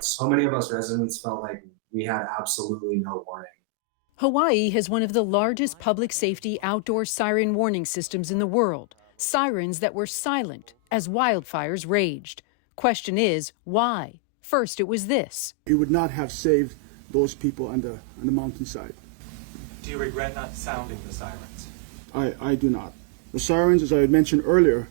So many of us residents felt like we had absolutely no warning. Hawaii has one of the largest public safety outdoor siren warning systems in the world. Sirens that were silent as wildfires raged. Question is, why? First, it was this. It would not have saved those people on the mountainside. Do you regret not sounding the sirens? I do not. The sirens, as I had mentioned earlier,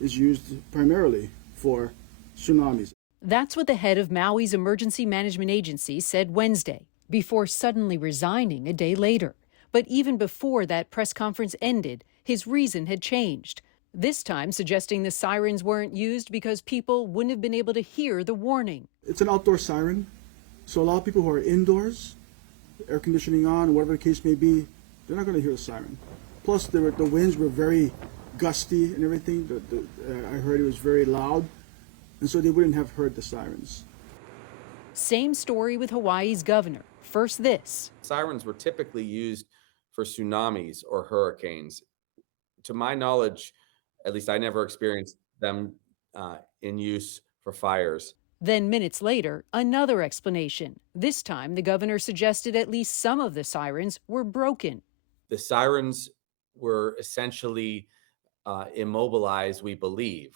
is used primarily for tsunamis. That's what the head of Maui's Emergency Management Agency said Wednesday, before suddenly resigning a day later. But even before that press conference ended, his reason had changed. This time suggesting the sirens weren't used because people wouldn't have been able to hear the warning. It's an outdoor siren, so a lot of people who are indoors, air conditioning on, whatever the case may be, they're not going to hear the siren. Plus, the winds were very gusty and everything. I heard it was very loud, and so they wouldn't have heard the sirens. Same story with Hawaii's governor. First this. Sirens were typically used for tsunamis or hurricanes. To my knowledge, at least I never experienced them in use for fires. Then minutes later, another explanation. This time, the governor suggested at least some of the sirens were broken. The sirens were essentially immobilized, we believe,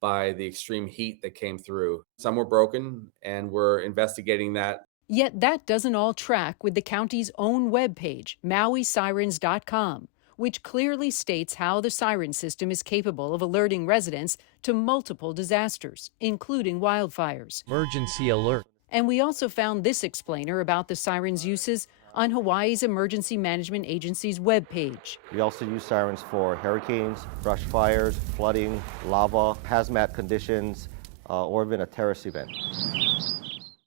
by the extreme heat that came through. Some were broken, and we're investigating that. Yet that doesn't all track with the county's own webpage, MauiSirens.com, which clearly states how the siren system is capable of alerting residents to multiple disasters, including wildfires. Emergency alert. And we also found this explainer about the sirens' uses on Hawaii's Emergency Management Agency's webpage. We also use sirens for hurricanes, brush fires, flooding, lava, hazmat conditions, or even a terrorist event.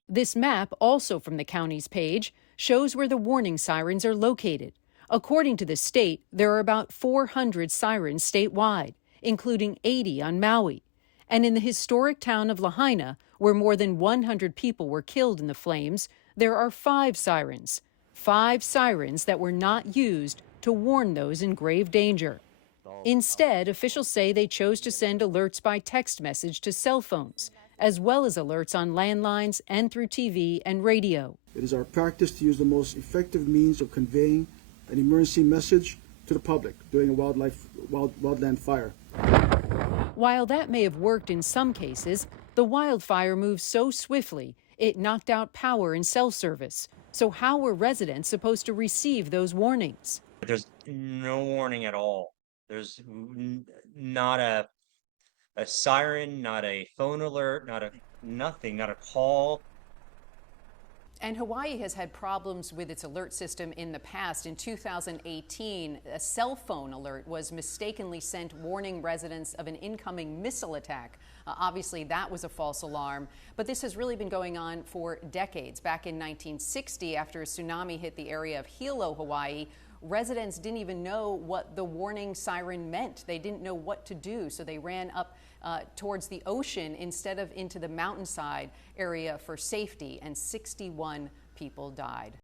This map, also from the county's page, shows where the warning sirens are located. According to the state, there are about 400 sirens statewide, including 80 on Maui. And in the historic town of Lahaina, where more than 100 people were killed in the flames, there are 5 sirens. 5 sirens that were not used to warn those in grave danger. Instead, officials say they chose to send alerts by text message to cell phones, as well as alerts on landlines and through TV and radio. It is our practice to use the most effective means of conveying an emergency message to the public during a wildland fire. While that may have worked in some cases, the wildfire moved so swiftly it knocked out power and cell service. So how were residents supposed to receive those warnings? There's no warning at all. There's not a siren, not a phone alert, nothing, not a call. And Hawaii has had problems with its alert system in the past. In 2018, a cell phone alert was mistakenly sent warning residents of an incoming missile attack. Obviously, that was a false alarm. But this has really been going on for decades. Back in 1960, after a tsunami hit the area of Hilo, Hawaii, residents didn't even know what the warning siren meant. They didn't know what to do, so they ran up towards the ocean instead of into the mountainside area for safety, and 61 people died.